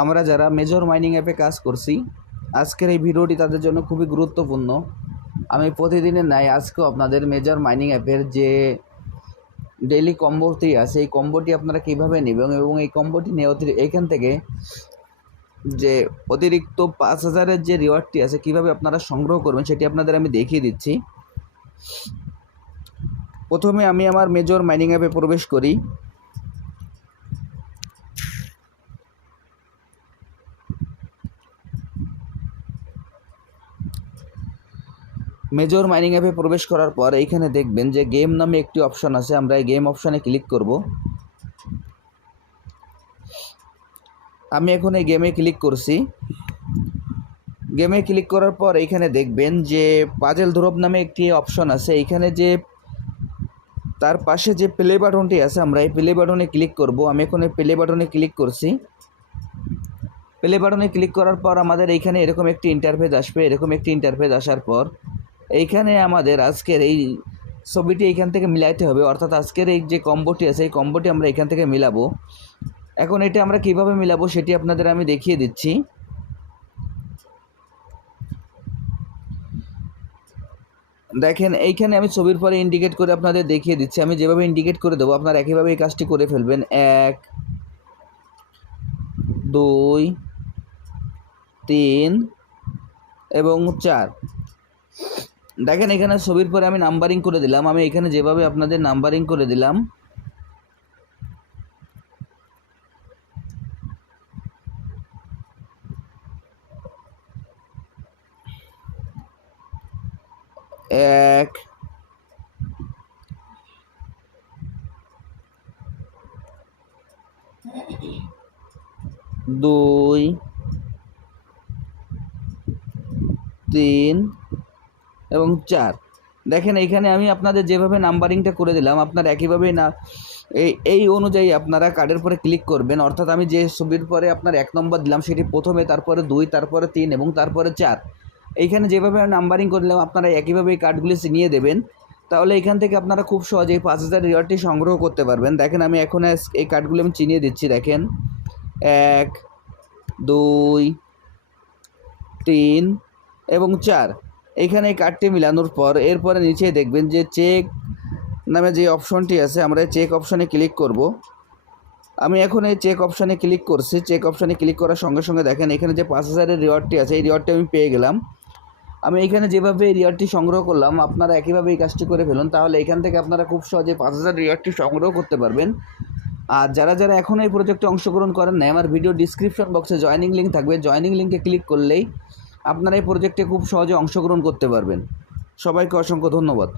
আমরা যারা major mining অ্যাপে কাজ করছি, আজকের এই ভিডিওটি তাদের জন্য খুবই গুরুত্বপূর্ণ। আমি প্রতিদিনের নাই আজকেও আপনাদের মেজর মাইনিং অ্যাপের যে ডেইলি কম্বোটি আছে, এই কম্বোটি আপনারা কীভাবে নেবেন এবং এই কম্বোটি নিয়ে এইখান থেকে যে অতিরিক্ত পাঁচ হাজারের যে রিওয়ার্ডটি আছে, কীভাবে আপনারা সংগ্রহ করবেন সেটি আপনাদের আমি দেখিয়ে দিচ্ছি। প্রথমে আমি আমার মেজর মাইনিং অ্যাপে প্রবেশ করি। মেজর মাইনিং অ্যাপে প্রবেশ করার পর এইখানে দেখবেন যে গেম নামে একটি অপশন আছে, আমরা এই গেম অপশানে ক্লিক করব। আমি এখন এই গেমে ক্লিক করছি। গেমে ক্লিক করার পর এইখানে দেখবেন যে পাজেল ধ্রুব নামে একটি অপশন আছে, এইখানে যে তার পাশে যে প্লে বাটনটি আছে, আমরা এই প্লে বাটনে ক্লিক করব। আমি এখন এই প্লে বাটনে ক্লিক করছি। প্লে বাটনে ক্লিক করার পর আমাদের এইখানে এরকম একটি ইন্টারফেস আসবে, এরকম একটি ইন্টারফেস আসার পর এইখানে আমাদের আজকের এই ছবিটি এইখান থেকে মিলাইতে হবে, অর্থাৎ আজকের এই যে কম্বোটি আছে, এই কম্বোটি আমরা এখান থেকে মিলাবো। এখন এটা আমরা কীভাবে মিলাবো সেটি আপনাদের আমি দেখিয়ে দিচ্ছি। দেখেন, এইখানে আমি ছবির পরে ইন্ডিকেট করে আপনাদের দেখিয়ে দিচ্ছি। আমি যেভাবে ইন্ডিকেট করে দেবো, আপনারা একইভাবে এই কাজটি করে ফেলবেন। এক, দুই, তিন এবং চার। দেখেন, এখানে ছবির পরে আমি নাম্বারিং করে দিলাম। আমি এখানে যেভাবে আপনাদের নাম্বারিং করে দিলাম, এক, দুই, তিন এবং চার। দেখেন এইখানে আমি আপনাদের যেভাবে নাম্বারিংটা করে দিলাম, আপনার একইভাবে না, এই এই অনুযায়ী আপনারা কার্ডের পরে ক্লিক করবেন। অর্থাৎ আমি যে ছবির পরে আপনার এক নম্বর দিলাম, সেটি প্রথমে, তারপরে দুই, তারপরে তিন এবং তারপরে চার। এইখানে যেভাবে নাম্বারিং করলাম আপনারা একইভাবে এই কার্ডগুলি চিনিয়ে দেবেন। তাহলে এখান থেকে আপনারা খুব সহজেই পাঁচ হাজার রিওয়ার্ডটি সংগ্রহ করতে পারবেন। দেখেন, আমি এখন এই কার্ডগুলি আমি চিনিয়ে দিচ্ছি, দেখেন। এক, দুই, তিন এবং চার। এখানে এই কার্ডটি মিলানোর পর এরপরে নিচে দেখবেন যে চেক নামে যে অপশনটি আছে, আমরা চেক অপশনে ক্লিক করব। আমি এখন এই চেক অপশনে ক্লিক করছি। চেক অপশনে ক্লিক করার সঙ্গে সঙ্গে দেখেন এখানে যে পাঁচ হাজারের রিওয়ার্ডটি আছে, এই রিওয়ার্ডটি আমি পেয়ে গেলাম। আমি এখানে যেভাবে এই রিওয়ার্ডটি সংগ্রহ করলাম, আপনারা একইভাবে এই কাজটি করে ফেলুন, তাহলে এখান থেকে আপনারা খুব সহজে পাঁচ হাজার রিওয়ার্ডটি সংগ্রহ করতে পারবেন। আর যারা যারা এখন এই প্রজেক্টে অংশগ্রহণ করেন নাই, আমার ভিডিও ডিসক্রিপশন বক্সে জয়নিং লিঙ্ক থাকবে। জয়নিং লিঙ্কে ক্লিক করলেই আপনারা এই প্রজেক্টে খুব সহজে অংশগ্রহণ করতে পারবেন। সবাইকে অসংখ্য ধন্যবাদ।